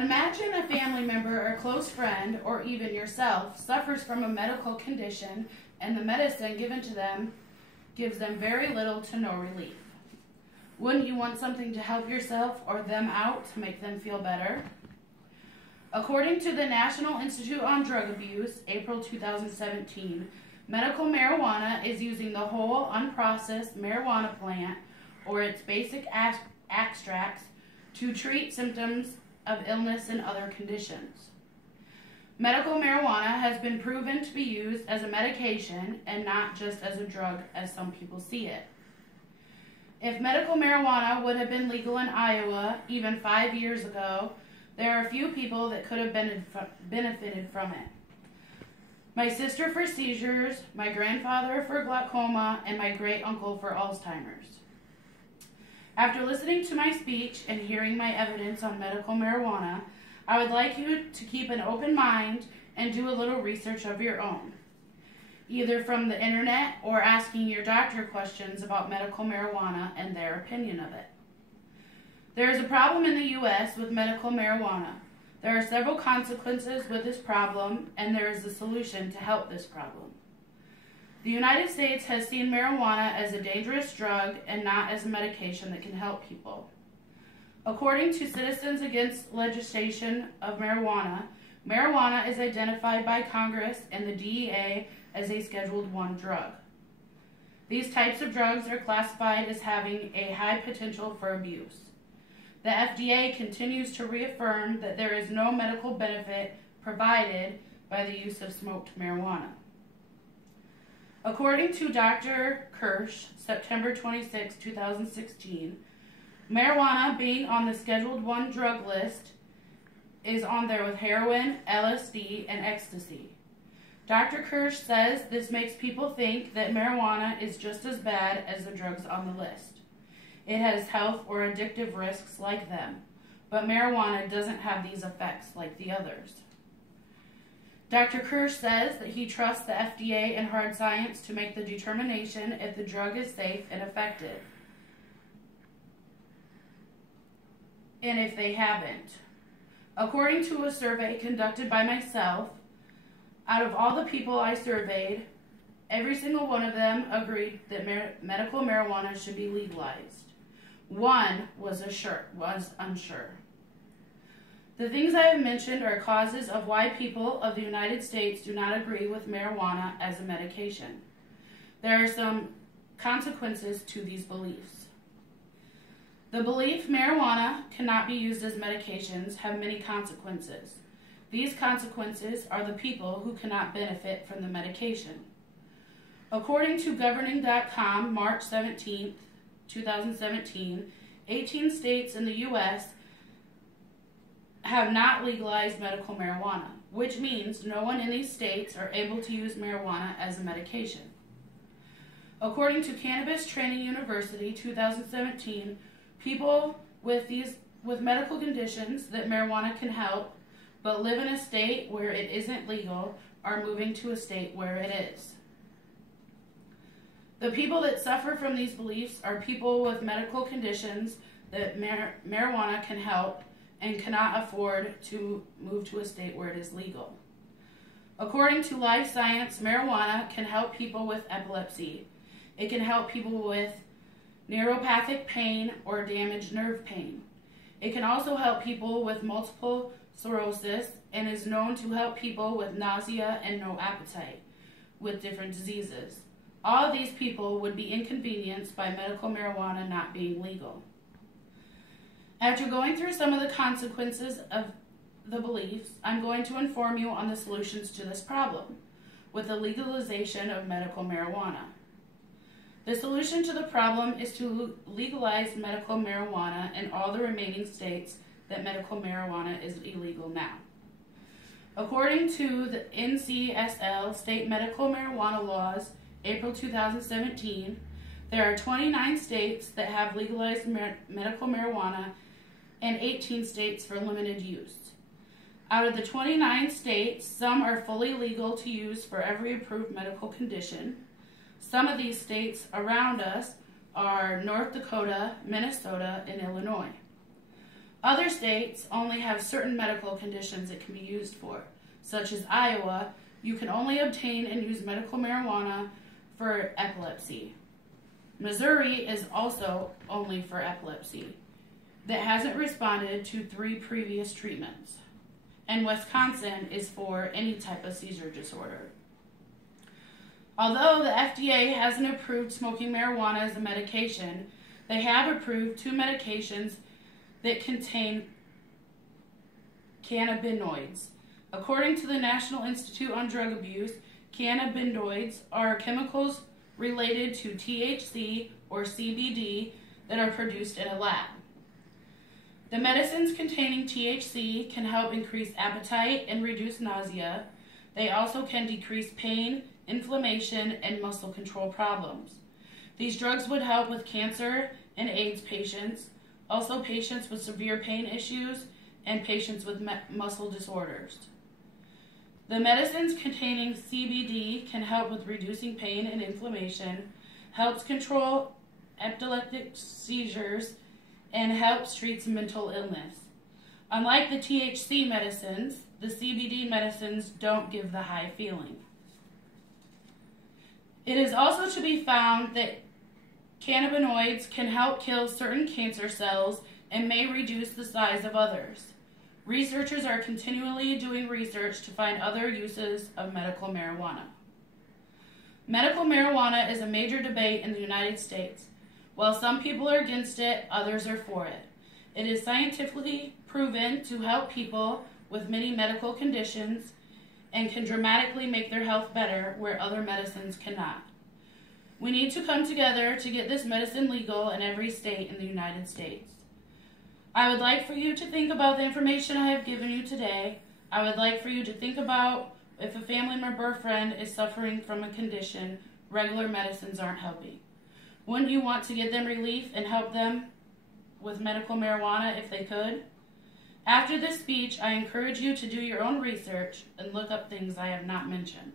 Imagine a family member or close friend, or even yourself, suffers from a medical condition and the medicine given to them gives them very little to no relief. Wouldn't you want something to help yourself or them out to make them feel better? According to the National Institute on Drug Abuse, April 2017, medical marijuana is using the whole unprocessed marijuana plant or its basic extracts to treat symptoms of illness and other conditions. Medical marijuana has been proven to be used as a medication and not just as a drug as some people see it. If medical marijuana would have been legal in Iowa even 5 years ago, there are a few people that could have benefited from it. My sister for seizures, my grandfather for glaucoma, and my great-uncle for Alzheimer's. After listening to my speech and hearing my evidence on medical marijuana, I would like you to keep an open mind and do a little research of your own, either from the internet or asking your doctor questions about medical marijuana and their opinion of it. There is a problem in the U.S. with medical marijuana. There are several consequences with this problem, and there is a solution to help this problem. The United States has seen marijuana as a dangerous drug and not as a medication that can help people. According to Citizens Against Legislation of Marijuana, marijuana is identified by Congress and the DEA as a Scheduled I drug. These types of drugs are classified as having a high potential for abuse. The FDA continues to reaffirm that there is no medical benefit provided by the use of smoked marijuana. According to Dr. Kirsch, September 26, 2016, marijuana being on the Scheduled I drug list is on there with heroin, LSD, and ecstasy. Dr. Kirsch says this makes people think that marijuana is just as bad as the drugs on the list. It has health or addictive risks like them, but marijuana doesn't have these effects like the others. Dr. Kirsch says that he trusts the FDA and hard science to make the determination if the drug is safe and effective, and if they haven't. According to a survey conducted by myself, out of all the people I surveyed, every single one of them agreed that medical marijuana should be legalized. One was unsure. The things I have mentioned are causes of why people of the United States do not agree with marijuana as a medication. There are some consequences to these beliefs. The belief marijuana cannot be used as medications have many consequences. These consequences are the people who cannot benefit from the medication. According to governing.com, March 17, 2017, 18 states in the U.S. have not legalized medical marijuana, which means no one in these states are able to use marijuana as a medication. According to Cannabis Training University, 2017, people with medical conditions that marijuana can help but live in a state where it isn't legal are moving to a state where it is. The people that suffer from these beliefs are people with medical conditions that marijuana can help and cannot afford to move to a state where it is legal. According to Life Science, marijuana can help people with epilepsy. It can help people with neuropathic pain or damaged nerve pain. It can also help people with multiple sclerosis and is known to help people with nausea and no appetite with different diseases. All of these people would be inconvenienced by medical marijuana not being legal. After going through some of the consequences of the beliefs, I'm going to inform you on the solutions to this problem with the legalization of medical marijuana. The solution to the problem is to legalize medical marijuana in all the remaining states that medical marijuana is illegal now. According to the NCSL state medical marijuana laws, April 2017, there are 29 states that have legalized medical marijuana and 18 states for limited use. Out of the 29 states, some are fully legal to use for every approved medical condition. Some of these states around us are North Dakota, Minnesota, and Illinois. Other states only have certain medical conditions it can be used for, such as Iowa. You can only obtain and use medical marijuana for epilepsy. Missouri is also only for epilepsy that hasn't responded to 3 previous treatments. And Wisconsin is for any type of seizure disorder. Although the FDA hasn't approved smoking marijuana as a medication, they have approved 2 medications that contain cannabinoids. According to the National Institute on Drug Abuse, cannabinoids are chemicals related to THC or CBD that are produced in a lab. The medicines containing THC can help increase appetite and reduce nausea. They also can decrease pain, inflammation, and muscle control problems. These drugs would help with cancer and AIDS patients, also patients with severe pain issues, and patients with muscle disorders. The medicines containing CBD can help with reducing pain and inflammation, helps control epileptic seizures, and helps treat mental illness. Unlike the THC medicines, the CBD medicines don't give the high feeling. It is also to be found that cannabinoids can help kill certain cancer cells and may reduce the size of others. Researchers are continually doing research to find other uses of medical marijuana. Medical marijuana is a major debate in the United States. While some people are against it, others are for it. It is scientifically proven to help people with many medical conditions and can dramatically make their health better where other medicines cannot. We need to come together to get this medicine legal in every state in the United States. I would like for you to think about the information I have given you today. I would like for you to think about if a family member or friend is suffering from a condition, regular medicines aren't helping. Wouldn't you want to give them relief and help them with medical marijuana if they could? After this speech, I encourage you to do your own research and look up things I have not mentioned.